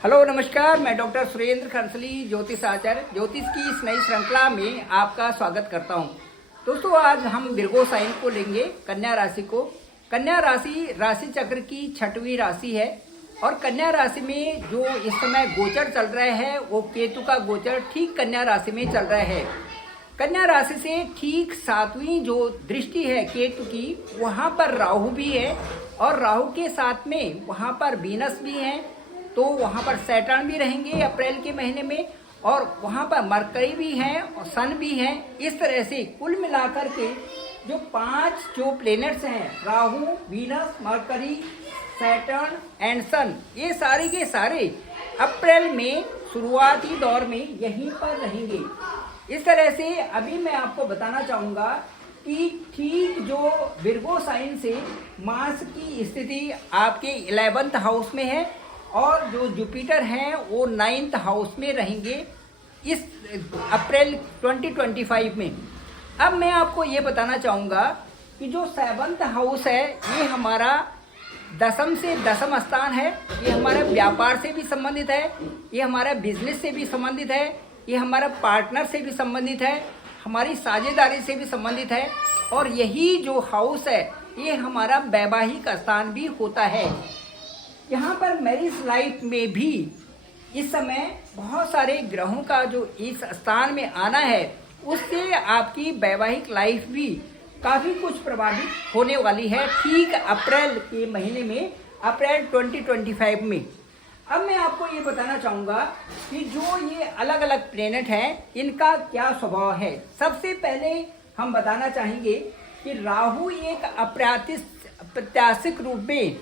Hello नमस्कार, मैं doctor Surendra खंसली ज्योतिष आचार्य ज्योतिष की इस नई श्रृंखला में आपका स्वागत करता हूं। दोस्तों, आज हम विर्गो साइन को लेंगे, कन्या राशि को। कन्या राशि राशि चक्र की छठवीं राशि है और कन्या राशि में जो इस समय गोचर चल रहे हैं वो केतु का गोचर ठीक कन्या राशि में चल रहा है। कन्या राशि से ठीक 7वीं जो दृष्टि है केतु की, वहाँ पर राहु भी है और राहु के साथ में वहाँ पर वीनस भी है, तो वहाँ पर सैटर्न भी रहेंगे अप्रैल के महीने में और वहाँ पर मरकरी भी हैं और सन भी हैं। इस तरह से कुल मिलाकर के जो 5 जो प्लेनेट्स हैं, Rahu, Venus, Mercury, Saturn and sun, ये सारे के सारे अप्रैल में शुरुआती दौर में यहीं पर रहेंगे। इस तरह से अभी मैं आपको बताना चाहूँगा कि ठीक जो विर्गो साइन से मार्स की स्थिति आपके 11th हाउस में है और जो जुपिटर हैं वो 9th हाउस में रहेंगे इस अप्रैल 2025 में। अब मैं आपको ये बताना चाहूँगा कि जो 7th हाउस है ये हमारा दशम से दशम स्थान है। ये हमारे व्यापार से भी संबंधित है, ये हमारा बिजनेस से भी संबंधित है, ये हमारा पार्टनर से भी संबंधित है, हमारी साझेदारी से भी संबंधित है और यही जो हाउस है ये हमारा वैवाहिक स्थान भी होता है। यहाँ पर मैरिज लाइफ में भी इस समय बहुत सारे ग्रहों का जो इस स्थान में आना है उससे आपकी वैवाहिक लाइफ भी काफ़ी कुछ प्रभावित होने वाली है ठीक अप्रैल के महीने में, अप्रैल 2025 में। अब मैं आपको ये बताना चाहूँगा कि जो ये अलग अलग प्लेनेट हैं इनका क्या स्वभाव है। सबसे पहले हम बताना चाहेंगे कि राहु एक अप्रत्याशित रूप में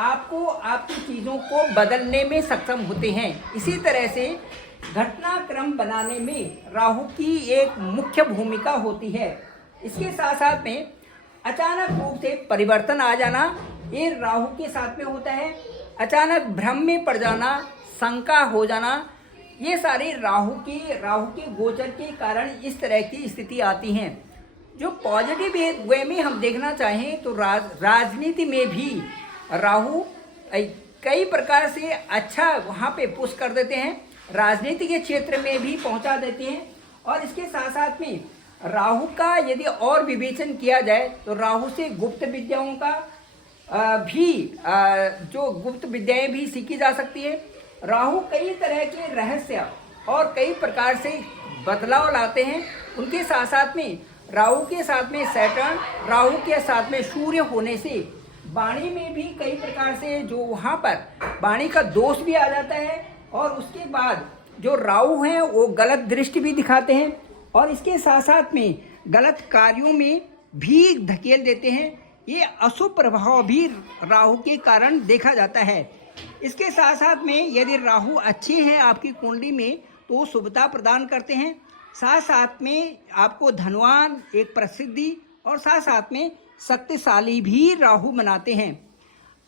आपको आपकी चीज़ों को बदलने में सक्षम होते हैं। इसी तरह से घटनाक्रम बनाने में राहु की एक मुख्य भूमिका होती है। इसके साथ साथ में अचानक रूप से परिवर्तन आ जाना ये राहु के साथ में होता है। अचानक भ्रम में पड़ जाना, शंका हो जाना, ये सारे राहु के गोचर के कारण इस तरह की स्थिति आती हैं। जो पॉजिटिव वे में हम देखना चाहें तो राजनीति में भी राहु कई प्रकार से अच्छा वहाँ पे पुश कर देते हैं, राजनीति के क्षेत्र में भी पहुँचा देते हैं। और इसके साथ साथ में राहु का यदि और विवेचन किया जाए तो राहु से गुप्त विद्याओं का जो गुप्त विद्याएं भी सीखी जा सकती है। राहु कई तरह के रहस्य और कई प्रकार से बदलाव लाते हैं। उनके साथ साथ में राहु के साथ में सैटर्न, राहु के साथ में सूर्य होने से वाणी में भी कई प्रकार से जो वहाँ पर वाणी का दोष भी आ जाता है और उसके बाद जो राहु हैं वो गलत दृष्टि भी दिखाते हैं और इसके साथ साथ में गलत कार्यों में भी धकेल देते हैं। ये अशुभ प्रभाव भी राहु के कारण देखा जाता है। इसके साथ साथ में यदि राहु अच्छे हैं आपकी कुंडली में तो शुभता प्रदान करते हैं, साथ साथ में आपको धनवान, एक प्रसिद्धि और साथ साथ में शक्तिशाली भी राहु बनाते हैं।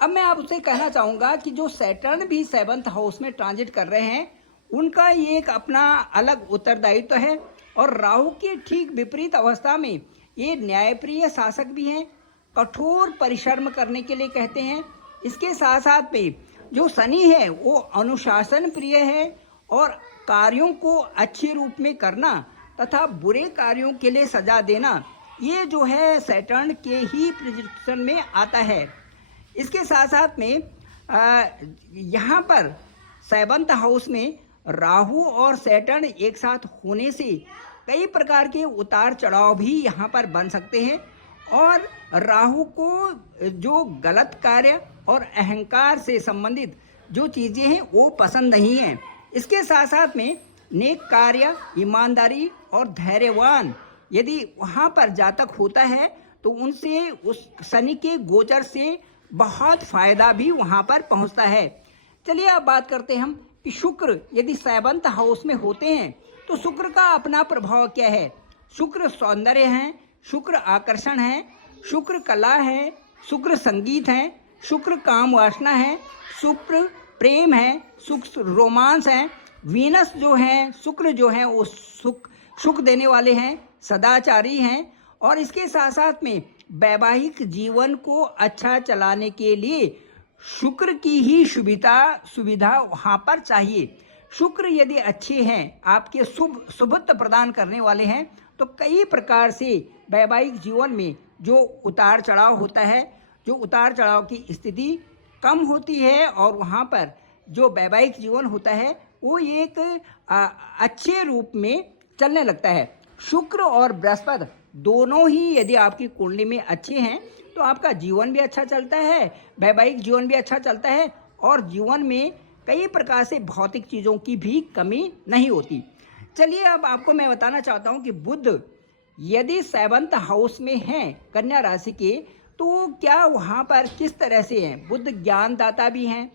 अब मैं आपसे कहना चाहूँगा कि जो सैटर्न भी 7th हाउस में ट्रांजिट कर रहे हैं उनका ये एक अपना अलग उत्तरदायित्व है और राहु के ठीक विपरीत अवस्था में ये न्यायप्रिय शासक भी हैं, कठोर परिश्रम करने के लिए कहते हैं। इसके साथ साथ में जो शनि है वो अनुशासन प्रिय है और कार्यों को अच्छे रूप में करना तथा बुरे कार्यों के लिए सजा देना ये जो है सैटर्न के ही प्रेडिक्शन में आता है। इसके साथ साथ में यहाँ पर 7th हाउस में राहु और सैटर्न एक साथ होने से कई प्रकार के उतार चढ़ाव भी यहाँ पर बन सकते हैं और राहु को जो गलत कार्य और अहंकार से संबंधित जो चीज़ें हैं वो पसंद नहीं हैं। इसके साथ साथ में नेक कार्य, ईमानदारी और धैर्यवान यदि वहाँ पर जातक होता है तो उनसे उस शनि के गोचर से बहुत फायदा भी वहाँ पर पहुँचता है। चलिए अब बात करते हैं हम कि शुक्र यदि 7th हाउस में होते हैं तो शुक्र का अपना प्रभाव क्या है। शुक्र सौंदर्य है, शुक्र आकर्षण है, शुक्र कला है, शुक्र संगीत है, शुक्र काम वासना है, शुक्र प्रेम है, शुक्र रोमांस है। वीनस जो है, शुक्र जो है वो सुख देने वाले हैं, सदाचारी हैं और इसके साथ साथ में वैवाहिक जीवन को अच्छा चलाने के लिए शुक्र की ही सुविधा वहाँ पर चाहिए। शुक्र यदि अच्छे हैं, आपके शुभत्व प्रदान करने वाले हैं, तो कई प्रकार से वैवाहिक जीवन में जो उतार चढ़ाव होता है, जो उतार चढ़ाव की स्थिति कम होती है और वहाँ पर जो वैवाहिक जीवन होता है वो एक अच्छे रूप में चलने लगता है। शुक्र और बृहस्पति दोनों ही यदि आपकी कुंडली में अच्छे हैं तो आपका जीवन भी अच्छा चलता है, वैवाहिक जीवन भी अच्छा चलता है और जीवन में कई प्रकार से भौतिक चीज़ों की भी कमी नहीं होती। चलिए अब आपको मैं बताना चाहता हूँ कि बुध यदि 7th हाउस में हैं कन्या राशि के, तो क्या वहाँ पर किस तरह से हैं। बुध ज्ञानदाता भी हैं,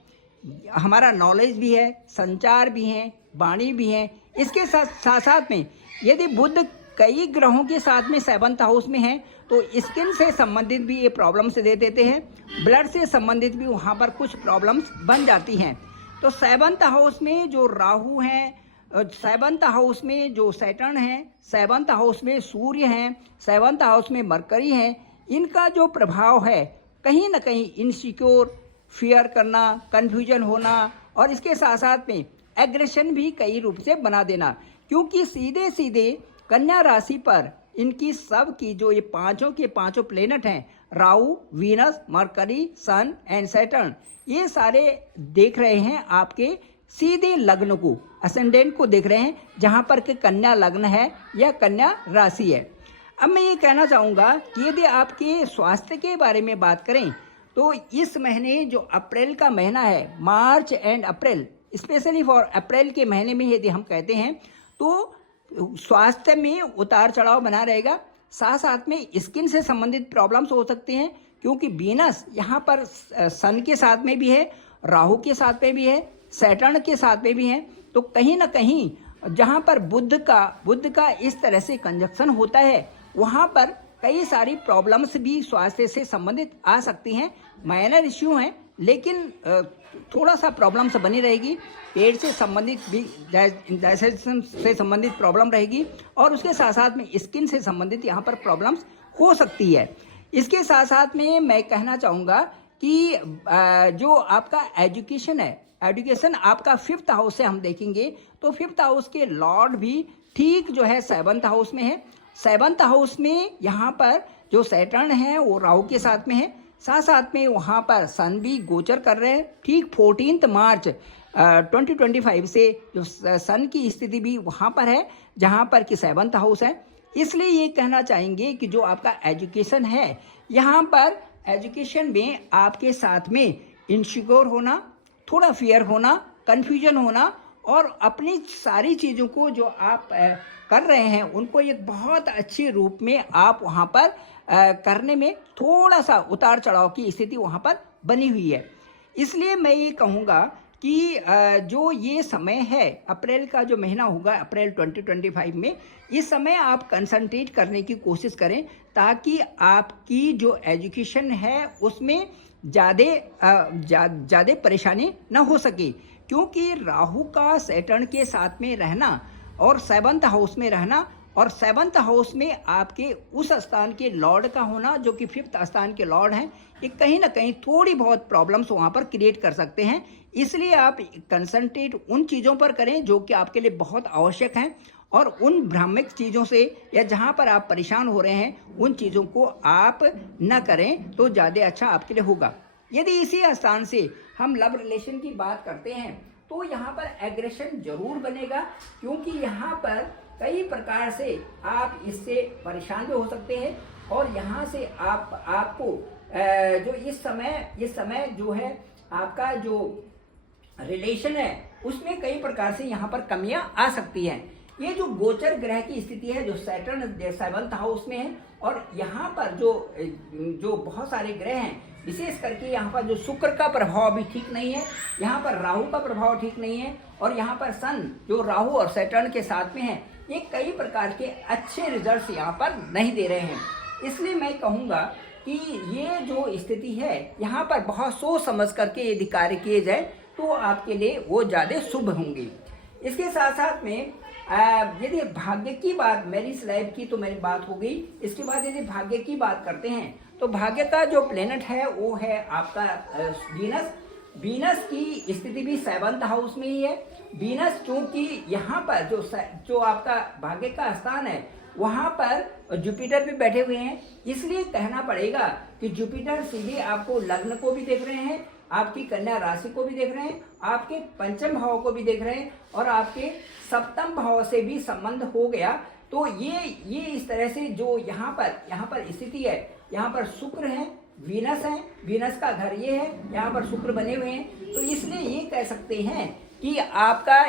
हमारा नॉलेज भी है, संचार भी है, वाणी भी है। इसके साथ साथ में यदि बुध कई ग्रहों के साथ में 7th हाउस में है तो स्किन से संबंधित भी ये प्रॉब्लम्स दे देते हैं, ब्लड से संबंधित भी वहाँ पर कुछ प्रॉब्लम्स बन जाती हैं। तो 7th हाउस में जो राहु हैं, 7th हाउस में जो सैटर्न है, 7th हाउस में सूर्य हैं, 7th हाउस में मरकरी हैं, इनका जो प्रभाव है कहीं ना कहीं इनसिक्योर, फियर करना, कन्फ्यूजन होना और इसके साथ साथ में एग्रेशन भी कई रूप से बना देना। क्योंकि सीधे सीधे कन्या राशि पर इनकी सब की जो ये पांचों के पांचों प्लेनेट हैं, Rahu, Venus, Mercury, sun and Saturn, ये सारे देख रहे हैं आपके सीधे लग्न को, असेंडेंट को देख रहे हैं, जहां पर कि कन्या लग्न है या कन्या राशि है। अब मैं ये कहना चाहूँगा कि यदि आपके स्वास्थ्य के बारे में बात करें तो इस महीने जो अप्रैल का महीना है, March and April, specially for April के महीने में यदि हम कहते हैं तो स्वास्थ्य में उतार चढ़ाव बना रहेगा। साथ साथ में स्किन से संबंधित प्रॉब्लम्स हो सकते हैं, क्योंकि वीनस यहाँ पर सन के साथ में भी है, राहु के साथ में भी है, सैटर्न के साथ में भी है। तो कहीं ना कहीं जहाँ पर बुध का इस तरह से कंजक्शन होता है वहाँ पर कई सारी प्रॉब्लम्स भी स्वास्थ्य से संबंधित आ सकती हैं। माइनर इश्यू हैं लेकिन थोड़ा सा प्रॉब्लम्स बनी रहेगी। पेट से संबंधित भी, डाइजेशन से संबंधित प्रॉब्लम रहेगी और उसके साथ साथ में स्किन से संबंधित यहाँ पर प्रॉब्लम्स हो सकती है। इसके साथ साथ में मैं कहना चाहूँगा कि जो आपका एजुकेशन है, एजुकेशन आपका 5th हाउस से हम देखेंगे तो 5th हाउस के लॉर्ड भी ठीक जो है 7th हाउस में है। 7th हाउस में यहाँ पर जो सैटर्न है वो राहु के साथ में है, साथ साथ में वहाँ पर सन भी गोचर कर रहे हैं। ठीक 14 मार्च 2025 से जो सन की स्थिति भी वहाँ पर है जहाँ पर कि 7th हाउस है। इसलिए ये कहना चाहेंगे कि जो आपका एजुकेशन है, यहाँ पर एजुकेशन में आपके साथ में इनसिक्योर होना, थोड़ा फियर होना, कन्फ्यूजन होना और अपनी सारी चीज़ों को जो आप कर रहे हैं उनको एक बहुत अच्छे रूप में आप वहाँ पर करने में थोड़ा सा उतार चढ़ाव की स्थिति वहाँ पर बनी हुई है। इसलिए मैं ये कहूँगा कि जो ये समय है, अप्रैल का जो महीना होगा, अप्रैल 2025 में, इस समय आप कंसंट्रेट करने की कोशिश करें ताकि आपकी जो एजुकेशन है उसमें ज़्यादा परेशानी ना हो सके। क्योंकि राहु का सैटर्न के साथ में रहना और 7th हाउस में रहना और 7th हाउस में आपके उस स्थान के लॉर्ड का होना जो कि 5th स्थान के लॉर्ड हैं, ये कहीं ना कहीं थोड़ी बहुत प्रॉब्लम्स वहाँ पर क्रिएट कर सकते हैं। इसलिए आप कंसंट्रेट उन चीज़ों पर करें जो कि आपके लिए बहुत आवश्यक हैं और उन भ्रामक चीज़ों से या जहाँ पर आप परेशान हो रहे हैं उन चीज़ों को आप न करें तो ज़्यादा अच्छा आपके लिए होगा। यदि इसी स्थान से हम लव रिलेशन की बात करते हैं तो यहाँ पर एग्रेशन जरूर बनेगा, क्योंकि यहाँ पर कई प्रकार से आप इससे परेशान भी हो सकते हैं और यहाँ से आपको जो इस समय जो है आपका जो रिलेशन है उसमें कई प्रकार से यहाँ पर कमियां आ सकती हैं। ये जो गोचर ग्रह की स्थिति है, जो सैटर्न 7th हाउस में है और यहाँ पर जो बहुत सारे ग्रह हैं, विशेष करके यहाँ पर जो शुक्र का प्रभाव भी ठीक नहीं है, यहाँ पर राहु का प्रभाव ठीक नहीं है और यहाँ पर सन जो राहु और सैटर्न के साथ में है, ये कई प्रकार के अच्छे रिजल्ट्स यहाँ पर नहीं दे रहे हैं। इसलिए मैं कहूँगा कि ये जो स्थिति है यहाँ पर बहुत सोच समझ करके यदि कार्य किए जाए तो आपके लिए वो ज़्यादा शुभ होंगे। इसके साथ साथ में यदि भाग्य की बात, मैरिज लाइफ की तो मेरी बात हो गई। इसके बाद यदि भाग्य की बात करते हैं तो भाग्य का जो प्लेनेट है वो है आपका वीनस वीनस की स्थिति भी 7th हाउस में ही है। वीनस चूंकि यहाँ पर जो आपका भाग्य का स्थान है वहाँ पर जुपिटर भी बैठे हुए हैं, इसलिए कहना पड़ेगा कि जुपिटर सीधे आपको लग्न को भी देख रहे हैं, आपकी कन्या राशि को भी देख रहे हैं, आपके पंचम भाव को भी देख रहे हैं और आपके सप्तम भाव से भी संबंध हो गया। तो ये इस तरह से जो यहाँ पर स्थिति है, यहाँ पर शुक्र है, वीनस है, वीनस का घर ये है, यहाँ पर शुक्र बने हुए हैं, तो इसलिए ये कह सकते हैं कि आपका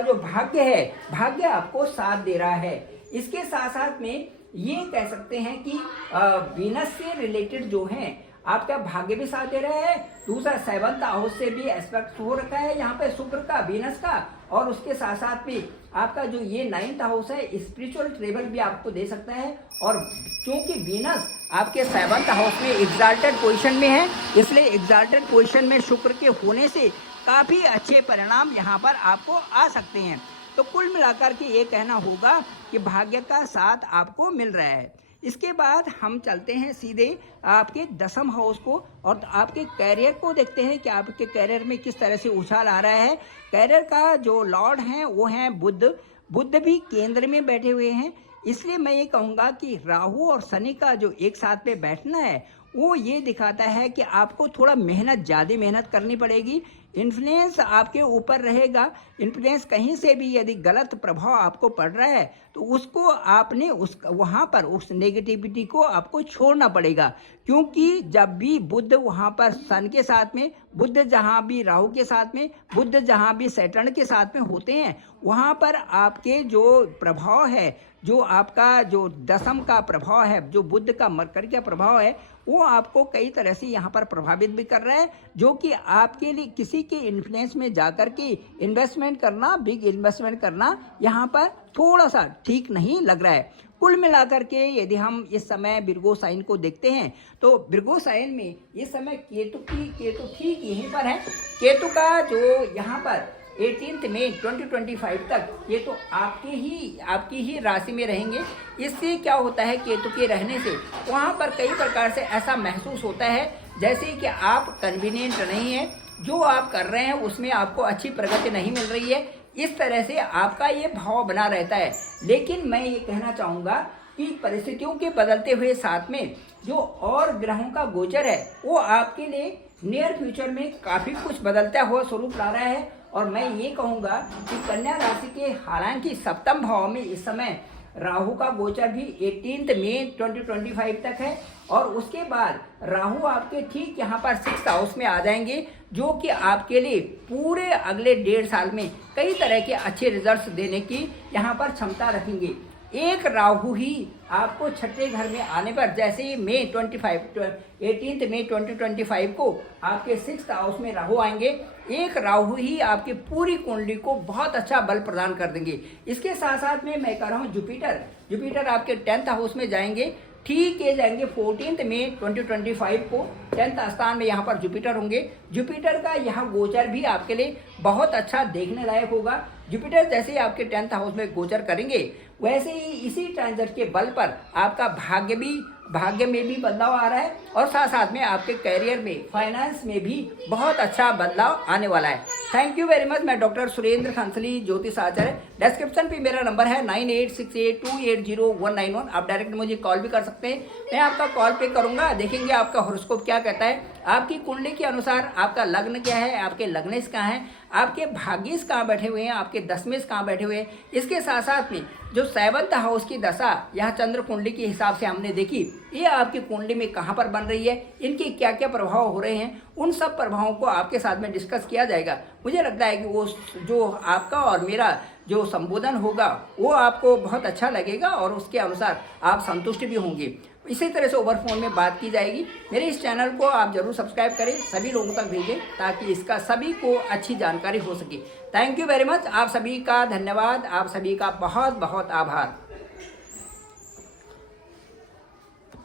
जो भाग्य है, भाग्य आपको साथ दे रहा है। इसके साथ साथ में ये कह सकते हैं कि वीनस से रिलेटेड जो है आपका भाग्य भी साथ दे रहा है। दूसरा 7th हाउस से भी एस्पेक्ट हो रखा है यहाँ पे शुक्र का, वीनस का, और उसके साथ साथ में आपका जो ये 9th हाउस है स्पिरिचुअल ट्रेवल भी आपको दे सकता है। और क्योंकि वीनस आपके 7th हाउस में एग्जाल्टेड पोजीशन में है, इसलिए एग्जाल्टेड पोजीशन में शुक्र के होने से काफ़ी अच्छे परिणाम यहाँ पर आपको आ सकते हैं। तो कुल मिलाकर के ये कहना होगा कि भाग्य का साथ आपको मिल रहा है। इसके बाद हम चलते हैं सीधे आपके 10th हाउस को और आपके कैरियर को देखते हैं कि आपके कैरियर में किस तरह से उछाल आ रहा है। कैरियर का जो लॉर्ड हैं वो हैं बुध भी केंद्र में बैठे हुए हैं, इसलिए मैं ये कहूँगा कि राहु और शनि का जो एक साथ में बैठना है वो ये दिखाता है कि आपको थोड़ा ज़्यादा मेहनत करनी पड़ेगी। इन्फ्लुएंस आपके ऊपर रहेगा। इन्फ्लुएंस कहीं से भी यदि गलत प्रभाव आपको पड़ रहा है तो उसको आपने वहाँ पर उस नेगेटिविटी को आपको छोड़ना पड़ेगा, क्योंकि जब भी बुध वहाँ पर सन के साथ में, बुध जहाँ भी राहु के साथ में, बुध जहाँ भी सैटर्न के साथ में होते हैं, वहाँ पर आपके जो प्रभाव है, जो आपका जो 10th का प्रभाव है, जो बुध का मकर का प्रभाव है, वो आपको कई तरह से यहाँ पर प्रभावित भी कर रहा है, जो कि आपके लिए किसी के इन्फ्लुएंस में जाकर के इन्वेस्टमेंट करना, बिग इन्वेस्टमेंट करना यहाँ पर थोड़ा सा ठीक नहीं लग रहा है। कुल मिलाकर के यदि हम इस समय विर्गो साइन को देखते हैं तो विर्गो साइन में इस समय केतु ठीक यहीं पर है। केतु का जो यहाँ पर 18 मई 2025 तक ये तो आपकी ही राशि में रहेंगे। इससे क्या होता है, केतु के रहने से वहाँ पर कई प्रकार से ऐसा महसूस होता है जैसे कि आप कन्वीनियंट नहीं है, जो आप कर रहे हैं उसमें आपको अच्छी प्रगति नहीं मिल रही है, इस तरह से आपका ये भाव बना रहता है। लेकिन मैं ये कहना चाहूँगा कि परिस्थितियों के बदलते हुए साथ में जो और ग्रहों का गोचर है वो आपके लिए नियर फ्यूचर में काफ़ी कुछ बदलता हुआ स्वरूप ला रहा है। और मैं ये कहूँगा कि कन्या राशि के हालांकि सप्तम भाव में इस समय राहु का गोचर भी 18 मई 2025 तक है, और उसके बाद राहु आपके ठीक यहाँ पर 6th हाउस में आ जाएंगे, जो कि आपके लिए पूरे अगले 1.5 साल में कई तरह के अच्छे रिजल्ट्स देने की यहाँ पर क्षमता रखेंगे। एक राहु ही आपको छठे घर में आने पर, जैसे ही 18 मई 2025 को आपके 6th हाउस में राहु आएंगे, एक राहु ही आपकी पूरी कुंडली को बहुत अच्छा बल प्रदान कर देंगे। इसके साथ साथ में मैं कह रहा हूँ जुपिटर आपके 10th हाउस में जाएंगे, ठीक है जाएंगे 14 मई 2025 को 10th स्थान में यहाँ पर जुपिटर होंगे। जुपिटर का यहाँ गोचर भी आपके लिए बहुत अच्छा देखने लायक होगा। जुपिटर जैसे ही आपके 10th हाउस में गोचर करेंगे, वैसे ही इसी ट्रांजिट के बल पर आपका भाग्य में भी बदलाव आ रहा है, और साथ साथ में आपके कैरियर में, फाइनेंस में भी बहुत अच्छा बदलाव आने वाला है। Thank you very much. मैं डॉक्टर सुरेंद्र खंसली, ज्योतिष आचार्य। डिस्क्रिप्शन पे मेरा नंबर है 9868280191। आप डायरेक्ट मुझे कॉल भी कर सकते हैं, मैं आपका कॉल पे करूंगा। देखेंगे आपका हॉरोस्कोप क्या कहता है, आपकी कुंडली के अनुसार आपका लग्न क्या है, आपके लग्नेश कहाँ है, आपके भाग्येश कहाँ बैठे हुए हैं, आपके दशमेश कहाँ बैठे हुए हैं। इसके साथ साथ में जो 7th हाउस की दशा यहाँ चंद्र कुंडली के हिसाब से हमने देखी, ये आपकी कुंडली में कहाँ पर बन रही है, इनके क्या क्या प्रभाव हो रहे हैं, उन सब प्रभावों को आपके साथ में डिस्कस किया जाएगा। मुझे लगता है कि वो जो आपका और मेरा जो संबोधन होगा वो आपको बहुत अच्छा लगेगा और उसके अनुसार आप संतुष्ट भी होंगे। इसी तरह से ओवर फोन में बात की जाएगी। मेरे इस चैनल को आप जरूर सब्सक्राइब करें, सभी लोगों तक भेजें ताकि इसका सभी को अच्छी जानकारी हो सके। Thank you very much. आप सभी का धन्यवाद, आप सभी का बहुत बहुत आभार।